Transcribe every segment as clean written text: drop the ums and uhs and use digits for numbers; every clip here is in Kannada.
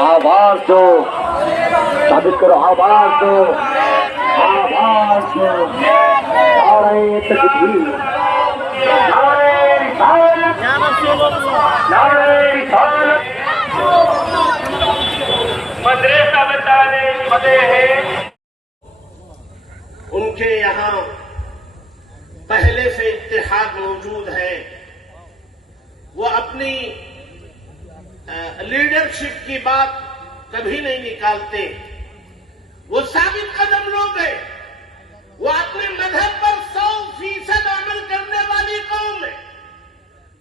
आवाज दो, साबित करो, आवाज दो, आवाज दो। नारे तकबीर, नारे रिसालत, नारे रिसालत। मदरसा बताने फतेह है। उनके यहाँ पहले से इत्तेहाद मौजूद है। वो अपनी लीडरशिप की बात कभी नहीं निकालते। वो साबित कदम लोग हैं। वो अपने मजहब पर 100% अमल करने वाली कौम है।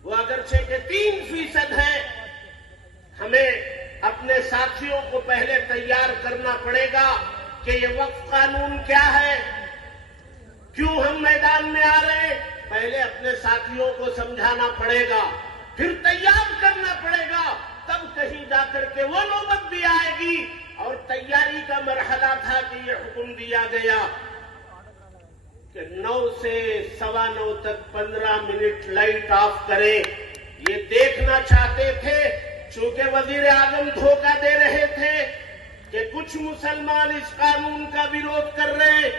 वो अगरचे के 3% है। हमें अपने साथियों को पहले तैयार करना पड़ेगा कि ये वक्फ कानून क्या है, क्यों हम मैदान में आ रहे हैं। पहले अपने साथियों को समझाना पड़ेगा, फिर तैयार करना पड़ेगा, तब कहीं जाकर के वो नौबत भी आएगी। और तैयारी का मरहला था कि ये हुक्म दिया गया कि 9 से 9:15 तक 15 मिनट लाइट ऑफ करें। ये देखना चाहते थे, चूंकि वजीर आजम धोखा दे रहे थे कि कुछ मुसलमान इस कानून का विरोध कर रहे हैं,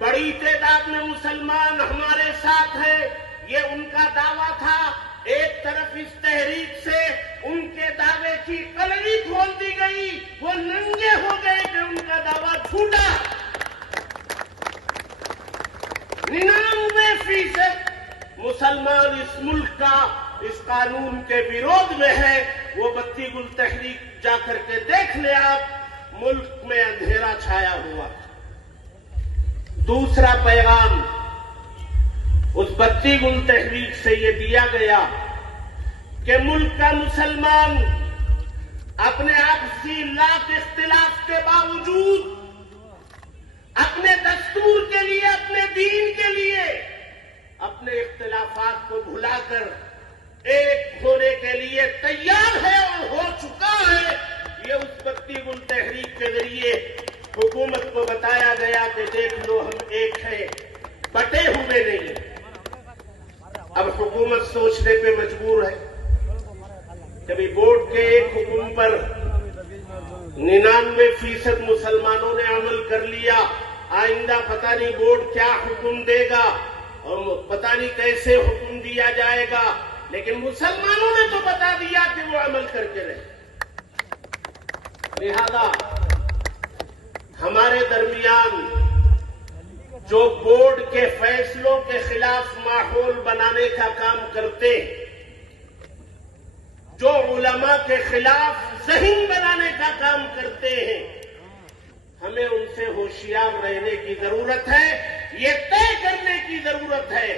बड़ी तादाद में मुसलमान हमारे साथ हैं, ये उनका दावा था। एक तरफ इस तहरीक से उनके दावे की कलगी खोल दी गई, वो नंगे हो गए कि उनका दावा झूठा। 99% मुसलमान इस मुल्क का इस कानून के विरोध में है। वो बत्ती गुल तहरीक जाकर के देख ले आप, मुल्क में अंधेरा छाया हुआ। दूसरा पैगाम उस बत्ती गुल तहरीक से ये दिया गया कि मुल्क का मुसलमान अपने आपसी लाख इख्तिलाफ के बावजूद अपने दस्तूर के लिए, अपने दीन के लिए, अपने इख्तिलाफात को भुलाकर एक होने के लिए तैयार है और हो चुका है। ये उस बत्ती गुल तहरीक के जरिए हुकूमत को बताया गया कि देख लो हम एक हैं, बटे हुए नहीं। अब हुकूमत सोचने पे मजबूर है। कभी बोर्ड के एक हुक्म पर 99% मुसलमानों ने अमल कर लिया। आइंदा पता नहीं बोर्ड क्या हुक्म देगा और पता नहीं कैसे हुक्म दिया जाएगा, लेकिन मुसलमानों ने तो बता दिया कि वो अमल करके रहे। लिहाजा हमारे दरमियान जो बोर्ड के फैसलों के खिलाफ माहौल बनाने का काम करते हैं, जो उलमा के खिलाफ ज़हीन बनाने का काम करते हैं, हमें उनसे होशियार रहने की जरूरत है। ये तय करने की जरूरत है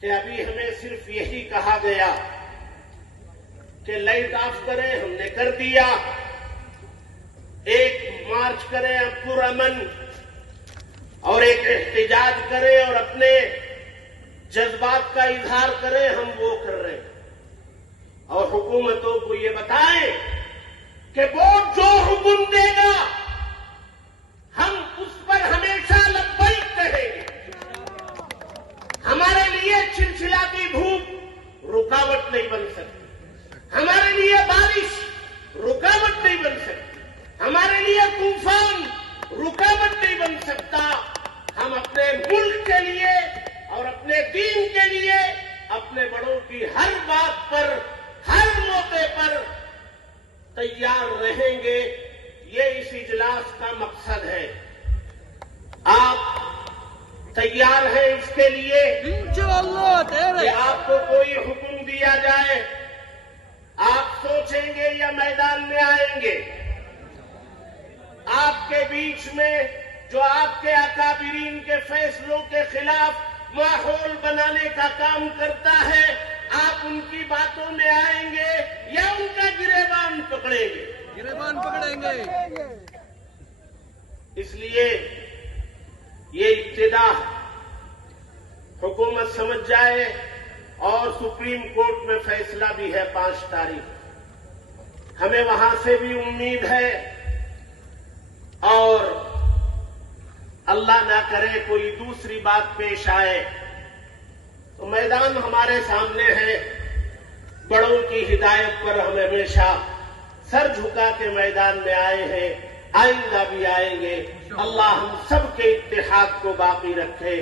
कि अभी हमें सिर्फ यही कहा गया कि लाइट ऑफ करें, हमने कर दिया। एक मार्च करें पुरअमन और एक एहतिजाज करें और अपने जज्बात का इजहार करें, हम वो कर रहे हैं। और हुकूमतों को ये बताएं कि बोर्ड जो हुक्म देगा हम उस पर हमेशा लब्बैक कहेंगे। हमारे लिए चिलचिलाती धूप रुकावट नहीं बन सकती, हमारे लिए बारिश रुकावट नहीं बन सकती, हमारे लिए तूफान रुकावट नहीं बन सकता। हम अपने मुल्क के लिए और अपने दीन के लिए अपने बड़ों की हर बात पर, हर मौके पर तैयार रहेंगे। ये इस इजलास का मकसद है। आप तैयार हैं इसके लिए कि आपको कोई हुक्म दिया जाए, आप सोचेंगे या मैदान में आएंगे? आपके बीच में जो आपके अकाबिरीन के फैसलों के खिलाफ माहौल बनाने का काम करता है, आप उनकी बातों में आएंगे या उनका गिरेबान पकड़ेंगे? गिरेबान पकड़ेंगे। इसलिए ये इब्तिदा हुकूमत समझ जाए। और सुप्रीम कोर्ट में फैसला भी है 5 तारीख। हमें वहां से भी उम्मीद है और अल्लाह ना करे कोई दूसरी बात पेश आए तो मैदान हमारे सामने है। बड़ों की हिदायत पर हम हमेशा सर झुका के मैदान में आए हैं, आइंदा भी आएंगे। अल्लाह हम सब के इत्तेहाद को बाकी रखे,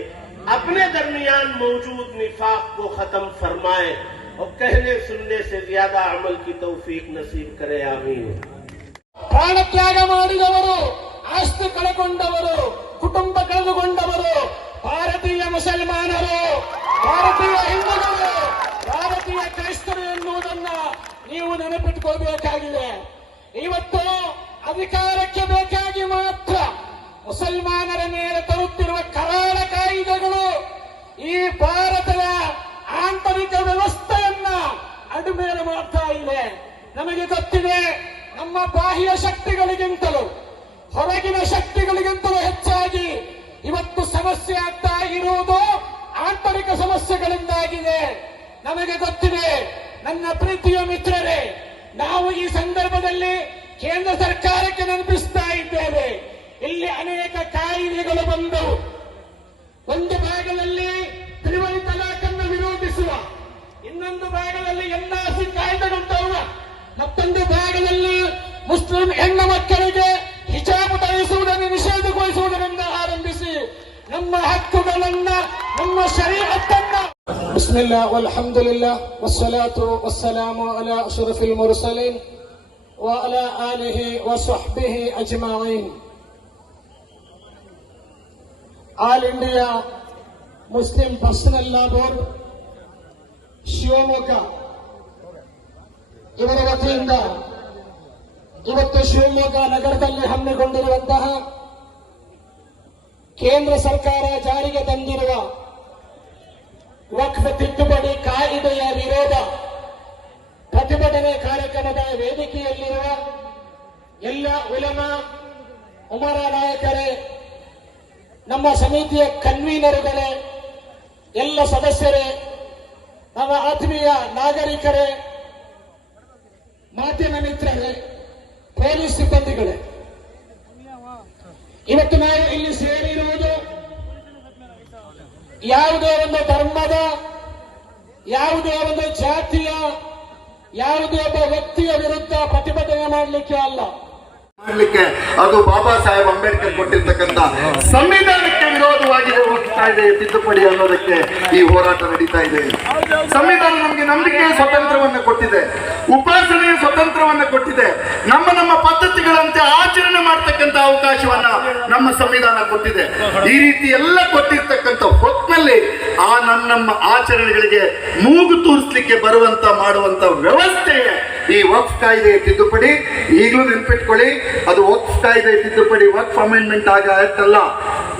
अपने दरमियान मौजूद निफाक को खत्म फरमाए और कहने सुनने से ज्यादा अमल की तौफीक नसीब करे। आमीन। ಪ್ರಾಣತ್ಯಾಗ ಮಾಡಿದವರು, ಆಸ್ತಿ ಕಳೆಕೊಂಡವರು, ಕುಟುಂಬ ಕಳೆದುಕೊಂಡವರು ಭಾರತೀಯ ಮುಸಲ್ಮಾನರು, ಭಾರತೀಯ ಹಿಂದೂಗಳು, ಭಾರತೀಯ ಕ್ರೈಸ್ತರು ಎನ್ನುವುದನ್ನ ನೀವು ನೆನಪಿಟ್ಕೋಬೇಕಾಗಿದೆ. ಇವತ್ತು ಅಧಿಕಾರಕ್ಕೆ ಬೇಕಾಗಿ ಮಾತ್ರ ಮುಸಲ್ಮಾನರ ಮೇಲೆ ತರುತ್ತಿರುವ ಕರಾಳ ಕಾಯ್ದೆಗಳು ಈ ಭಾರತದ ಆಂತರಿಕ ವ್ಯವಸ್ಥೆಯನ್ನ ಅಡಿಮೇಲೆ ಮಾಡ್ತಾ ಇದೆ. ನಮಗೆ ಗೊತ್ತಿದೆ, ನಮ್ಮ ಬಾಹ್ಯ ಶಕ್ತಿಗಳಿಗಿಂತಲೂ ಹೊರಗಿನ ಶಕ್ತಿಗಳಿಗಿಂತಲೂ ಹೆಚ್ಚಾಗಿ ಇವತ್ತು ಸಮಸ್ಯೆ ಆಗ್ತಾ ಇರುವುದು ಆಂತರಿಕ ಸಮಸ್ಯೆಗಳಿಂದಾಗಿದೆ. ನಮಗೆ ಗೊತ್ತಿದೆ, ನನ್ನ ಪ್ರೀತಿಯ ಮಿತ್ರರೇ, ನಾವು ಈ ಸಂದರ್ಭದಲ್ಲಿ ಕೇಂದ್ರ ಸರ್ಕಾರಕ್ಕೆ ನೆನಪಿಸ್ತಾ ಇದ್ದೇವೆ. ಇಲ್ಲಿ ಅನೇಕ ಕಾಯಿದೆಗಳು ಬಂದವು. ಒಂದು ಭಾಗದಲ್ಲಿ ತ್ರಿವಳಿ ತಲಾಖನ್ನು ವಿರೋಧಿಸುವ, ಇನ್ನೊಂದು ಭಾಗದಲ್ಲಿ ಎನ್ಆರ್ಸಿ ಕಾಯ್ದೆಗಳು ತರುವ, ಮತ್ತೊಂದು ಭಾಗದಲ್ಲಿ ಮುಸ್ಲಿಂ ಹೆಣ್ಣು ಮಕ್ಕಳಿಗೆ ಹಿಜಾಬ್ ಧರಿಸುವುದನ್ನು ನಿಷೇಧಗೊಳಿಸುವುದರಿಂದ ಆರಂಭಿಸಿ ನಮ್ಮ ಹಕ್ಕುಗಳನ್ನ, ನಮ್ಮ ಶರೀಅತ್ತನ್ನ. ಬಿಸ್ಮಿಲ್ಲಾ ವಲ್ಹಮ್ದುಲಿಲ್ಲಾ ವಸ್ಸಲಾತು ವಸ್ಸಲಾಮು ಅಲಾ ಅಶ್ರಫಿಲ್ ಮುರ್ಸಲೀನ್ ವ ಅಲಾ ಆಲಿಹಿ ವ ಸ್ವಹ್ಬಿಹಿ ಅಜ್ಮಾಯಿನ್. All India Muslim Personal Law Board Shivamogga ಇವರ ವತಿಯಿಂದ ಇವತ್ತು ಶಿವಮೊಗ್ಗ ನಗರದಲ್ಲಿ ಹಮ್ಮಿಕೊಂಡಿರುವಂತಹ ಕೇಂದ್ರ ಸರ್ಕಾರ ಜಾರಿಗೆ ತಂದಿರುವ ವಕ್ಫ್ ತಿದ್ದುಪಡಿ ಕಾಯಿದೆಯ ವಿರೋಧ ಪ್ರತಿಭಟನೆ ಕಾರ್ಯಕ್ರಮದ ವೇದಿಕೆಯಲ್ಲಿರುವ ಎಲ್ಲ ಉಲಮಾ, ಉಮರ ನಾಯಕರೇ, ನಮ್ಮ ಸಮಿತಿಯ ಕನ್ವೀನರ್ಗಳೇ, ಎಲ್ಲ ಸದಸ್ಯರೇ, ನಮ್ಮ ಆತ್ಮೀಯ ನಾಗರಿಕರೇ, ಮಾಧ್ಯಮ ಮಿತ್ರರೇ, ಪೊಲೀಸ್ ಸಿಬ್ಬಂದಿಗಳೇ, ಇವತ್ತು ನಾವು ಇಲ್ಲಿ ಸೇರಿರುವುದು ಯಾವುದೇ ಒಂದು ಧರ್ಮದ, ಯಾವುದೇ ಒಂದು ಜಾತಿಯ, ಯಾವುದೇ ಒಬ್ಬ ವ್ಯಕ್ತಿಯ ವಿರುದ್ಧ ಪ್ರತಿಭಟನೆ ಮಾಡಲಿಕ್ಕೆ ಅಲ್ಲ. ಅದು ಬಾಬಾ ಸಾಹೇಬ್ ಅಂಬೇಡ್ಕರ್ ಕೊಟ್ಟಿರ್ತಕ್ಕಂಥ ಸಂವಿಧಾನಕ್ಕೆ ವಿರೋಧವಾಗಿದೆ ಹೋಗ್ತಾ ಇದೆ ತಿದ್ದುಪಡಿ ಅನ್ನೋದಕ್ಕೆ ಈ ಹೋರಾಟ ನಡೀತಾ ಇದೆ. ಸಂವಿಧಾನ ನಮಗೆ ನಂಬಿಕೆಯ ಸ್ವತಂತ್ರವನ್ನು ಕೊಟ್ಟಿದೆ, ಉಪಾಸನೆಯ ಸ್ವತಂತ್ರವನ್ನು ಕೊಟ್ಟಿದೆ, ನಮ್ಮ ಪದ್ಧತಿಗಳಂತೆ ಆಚರಣೆ ಮಾಡತಕ್ಕಂಥ ಅವಕಾಶವನ್ನ ನಮ್ಮ ಸಂವಿಧಾನ ಕೊಟ್ಟಿದೆ. ಈ ರೀತಿ ಎಲ್ಲ ಕೊಟ್ಟಿರ್ತಕ್ಕಂಥ ಹೊತ್ತಿನಲ್ಲಿ ನಮ್ಮ ಆಚರಣೆಗಳಿಗೆ ಮೂಗು ತೂರಿಸಲಿಕ್ಕೆ ಬರುವಂತ ಮಾಡುವಂತ ವ್ಯವಸ್ಥೆಯೇ ಈ ವಕ್ಫ್ ಕಾಯ್ದೆ ತಿದ್ದುಪಡಿ. ಈಗಲೂ ನೆನ್ಪಿಟ್ಕೊಳ್ಳಿ, ಅದು ವಕ್ಫ್ ಕಾಯ್ದೆ ತಿದ್ದುಪಡಿ, ವಕ್ಫ್ ಅಮೆಂಡ್ಮೆಂಟ್ ಅಲ್ಲ.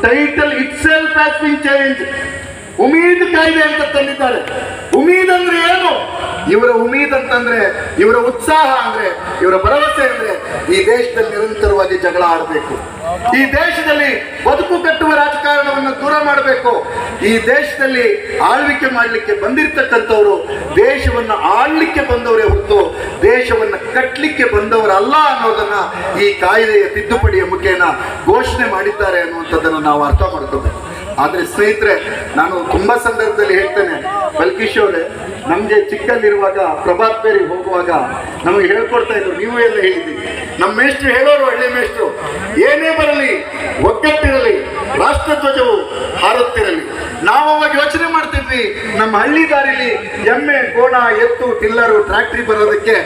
Title itself has been change. Umeed ಕಾಯ್ದೆ ಅಂತ ತಂದಿದ್ದಾರೆ. ಉಮೀದ್ ಅಂದ್ರೆ ಏನು? ಇವರ ಉಮೀದ್ ಅಂತಂದ್ರೆ, ಇವರ ಉತ್ಸಾಹ ಅಂದ್ರೆ, ಇವರ ಭರವಸೆ ಅಂದ್ರೆ ಈ ದೇಶದಲ್ಲಿ ನಿರಂತರವಾಗಿ ಜಗಳ ಆಡಬೇಕು, ಈ ದೇಶದಲ್ಲಿ ಬದುಕು ಕಟ್ಟುವ ರಾಜಕಾರಣವನ್ನು ದೂರ ಮಾಡಬೇಕು, ಈ ದೇಶದಲ್ಲಿ ಆಳ್ವಿಕೆ ಮಾಡಲಿಕ್ಕೆ ಬಂದಿರತಕ್ಕಂಥವ್ರು ದೇಶವನ್ನು ಆಳ್ಲಿಕ್ಕೆ ಬಂದವರೇ ಹೊರತು ದೇಶವನ್ನು ಕಟ್ಟಲಿಕ್ಕೆ ಬಂದವರಲ್ಲ ಅನ್ನೋದನ್ನ ಈ ಕಾಯ್ದೆಯ ತಿದ್ದುಪಡಿಯ ಮುಖೇನ ಘೋಷಣೆ ಮಾಡಿದ್ದಾರೆ ಅನ್ನುವಂಥದ್ದನ್ನು ನಾವು ಅರ್ಥ ಮಾಡ್ಕೋಬೇಕು. ಆದ್ರೆ ಸ್ನೇಹಿತರೆ, ನಾನು ತುಂಬಾ ಸಂದರ್ಭದಲ್ಲಿ ಹೇಳ್ತೇನೆ, ಬಲ್ಕೀಶ್ ಅವರೇ, ನಮ್ಗೆ ಚಿಕ್ಕಲ್ಲಿರುವಾಗ ಪ್ರಭಾತ್ ಬೇರಿ ಹೋಗುವಾಗ ನಮಗೆ ಹೇಳ್ಕೊಡ್ತಾ ಇದ್ರು, ನೀವು ಎಲ್ಲ ಹೇಳಿದ್ದೀವಿ, ನಮ್ಮ ಮೇಷ್ಟ್ರು ಹೇಳೋರು, ಹಳ್ಳಿ ಮೇಷ್ಟ್ರು, ಏನೇ ಬರಲಿ ಒಗ್ಗಟ್ಟಿರಲಿ, ರಾಷ್ಟ್ರಧ್ವಜವು ಹಾರುತ್ತಿರಲಿ. ನಾವು ಅವಾಗ ಯೋಚನೆ ಮಾಡ್ತಿದ್ವಿ, ನಮ್ಮ ಹಳ್ಳಿ ದಾರಿಲಿ ಎಮ್ಮೆ, ಕೋಣ, ಎತ್ತು, ಟಿಲ್ಲರು, ಟ್ರ್ಯಾಕ್ಟ್ರಿ ಬರೋದಕ್ಕೆ